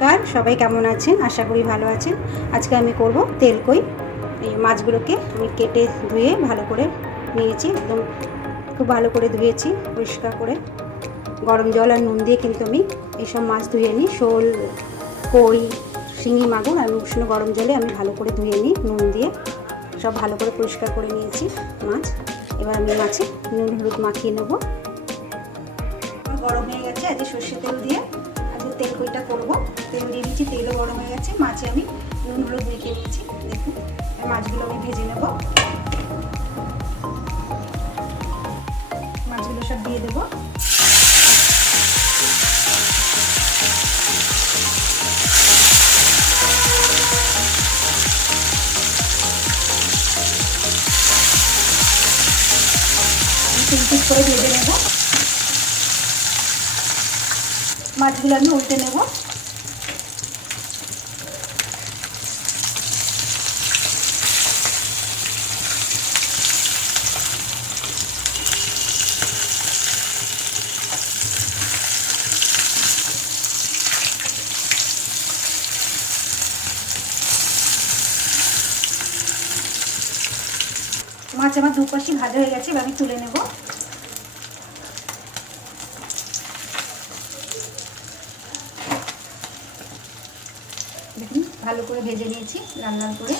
নমস্কার, সবাই কেমন আছেন? আশা করি ভালো আছেন। আজকে আমি করব তেলকই। এই মাছগুলোকে আমি কেটে ধুয়ে ভালো করে নিয়েছি, একদম খুব ভালো করে ধুয়েছি পরিষ্কার করে। গরম জল আর নুন দিয়ে কিন্তু আমি এইসব মাছ ধুয়ে নিই। শোল, কই, শিঙি, মাগুর আর উষ্ণ গরম জলে আমি ভালো করে ধুয়ে নিই নুন দিয়ে। সব ভালো করে পরিষ্কার করে নিয়েছি মাছ। এবার আমি মাছে নুন হলুদ মাখিয়ে নেব। গরম হয়ে গেছে, আজকে সর্ষে তেল দিয়ে আজকে তেলকইটা করবো। তেল দিয়ে দিচ্ছি, তেলও গরম হয়ে গেছে। মাছে আমি নুন হলুদ মেখে নিয়েছি। দেখুন, মাছগুলো আমি ভেজে নেব। মাছগুলো সব দিয়ে দেবো। পিস পিস করে ভেজে নেব। মাছগুলো আমি উল্টে নেব। মাছ আমার দুপাশই ভাজা হয়ে গেছে, এবার আমি তুলে নেব। দেখুন, ভালো করে ভেজে নিয়েছি লাল লাল করে।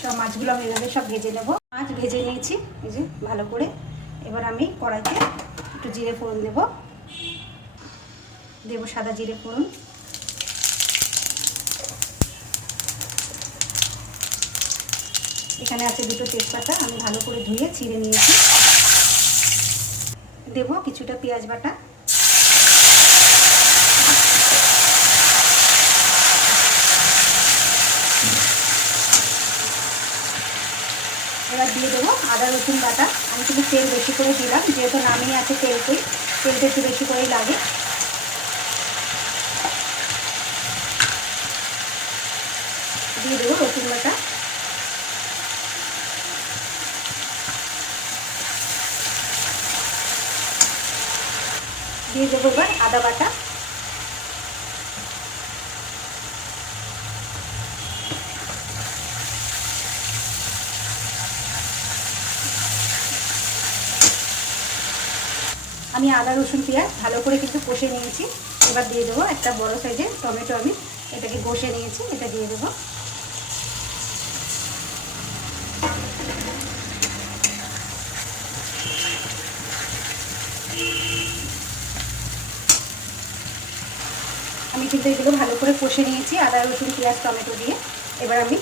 সব মাছগুলো আমি এভাবে সব ভেজে নেব। মাছ ভেজে নিয়েছি এই যে ভালো করে। এবার আমি কড়াইতে একটু জিরে ফোড়ন দেব সাদা জিরে ফোড়ন। এখানে আছে দুটো তেজপাতা, আমি ভালো করে ধুয়ে ছিঁড়ে নিয়েছি। দেব কিছুটা পেঁয়াজ বাটা। এবার দিয়ে দেবো আদা রসুন বাটা। আমি কিন্তু তেল বেশি করে দিলাম, যেহেতু নামিয়ে আছে তেলকই, তেলটা একটু বেশি করেই লাগে। দিয়ে দেবো রসুন বাটা। দিয়ে দেবো এবার আদা বাটা। আমি আদা রসুন পেঁয়াজ ভালো করে কিন্তু কষে নিয়েছি। এবার দিয়ে দেবো একটা বড় সাইজের টমেটো, আমি এটাকে কষে নিয়েছি, এটা দিয়ে দেবো। আমি কিন্তু এগুলো ভালো করে কষে নিয়েছি আদা রসুন পেঁয়াজ টমেটো দিয়ে। এবার আমি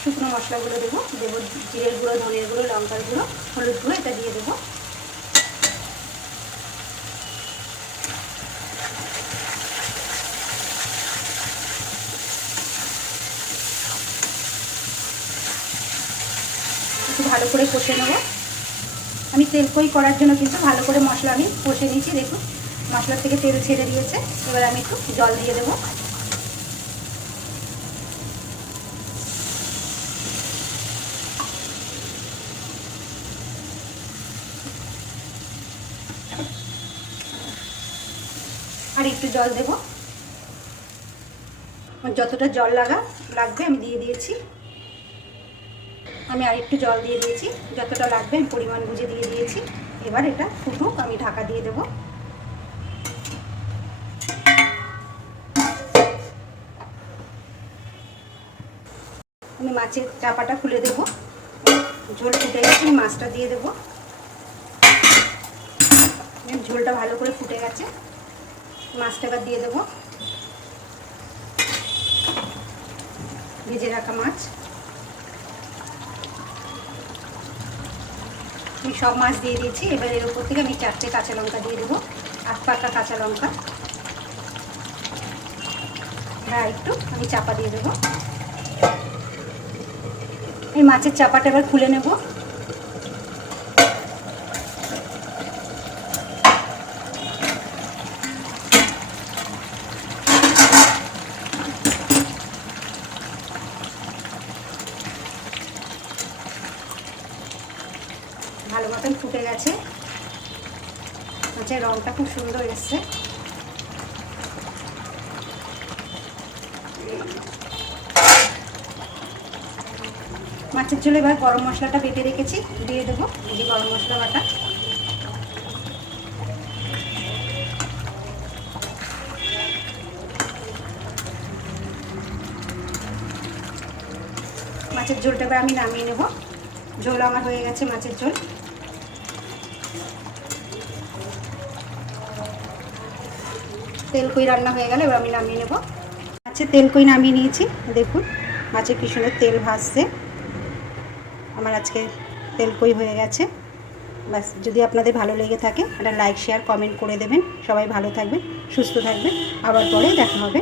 শুকনো মশলাগুলো দেবো জিরের গুঁড়ো, ধনের গুঁড়ো, লঙ্কার গুঁড়ো, হলুদ গুঁড়ো, এটা দিয়ে দেবো। একটু ভালো করে কষে নেবো। আমি তেলকই করার জন্য কিন্তু ভালো করে মশলা আমি কষে নিয়েছি। দেখুন, মশলার থেকে তেল ছেড়ে দিয়েছে। এবার আমি একটু জল দিয়ে দেবো। আর একটু জল দেব, যতটা জল লাগবে আমি দিয়ে দিয়েছি। আমি আর একটু জল দিয়ে দিয়েছি, যতটা লাগবে আমি পরিমাণ বুঝে দিয়ে দিয়েছি। এবার এটা ফুটুক, আমি ঢাকা দিয়ে দেব। আমি মাছের চাপাটা খুলে দেব। ঝোল ফুটে গেছে, মাছটা দিয়ে দেব। ঝোলটা ভালো করে ফুটে গেছে, মাছটা এবার দিয়ে দেব। ভেজে রাখা মাছ আমি সব মাছ দিয়ে দিয়েছি। এবার এর উপর থেকে আমি 4টে কাঁচা লঙ্কা দিয়ে দেবো, 8 পাকা কাঁচা লঙ্কা। হ্যাঁ, একটু আমি চাপা দিয়ে দেবো। এই মাছের চাপাটা এবার খুলে নেব। ভালো মতন ফুটে গেছে, মাছের রঙটা খুব সুন্দর এসছে। মাছের ঝোলে এবার গরম মশলাটা বেটে রেখেছি, দিয়ে দেবো। এই যে গরম মশলা বাটা, মাছের ঝোলটা এবার আমি নামিয়ে নেব। ঝোল আমার হয়ে গেছে, মাছের ঝোল। তেলকই রান্না হয়ে গেলে এবার আমি নামিয়ে নেব। মাছের তেলকই নামিয়ে নিয়েছি, দেখুন মাছের কি সুন্দর তেল ভাসছে। আমার আজকে তেলকই হয়ে গেছে। বাস, যদি আপনাদের ভালো লেগে থাকে একটা লাইক শেয়ার কমেন্ট করে দেবেন। সবাই ভালো থাকবেন, সুস্থ থাকবেন। আবার পরে দেখা হবে।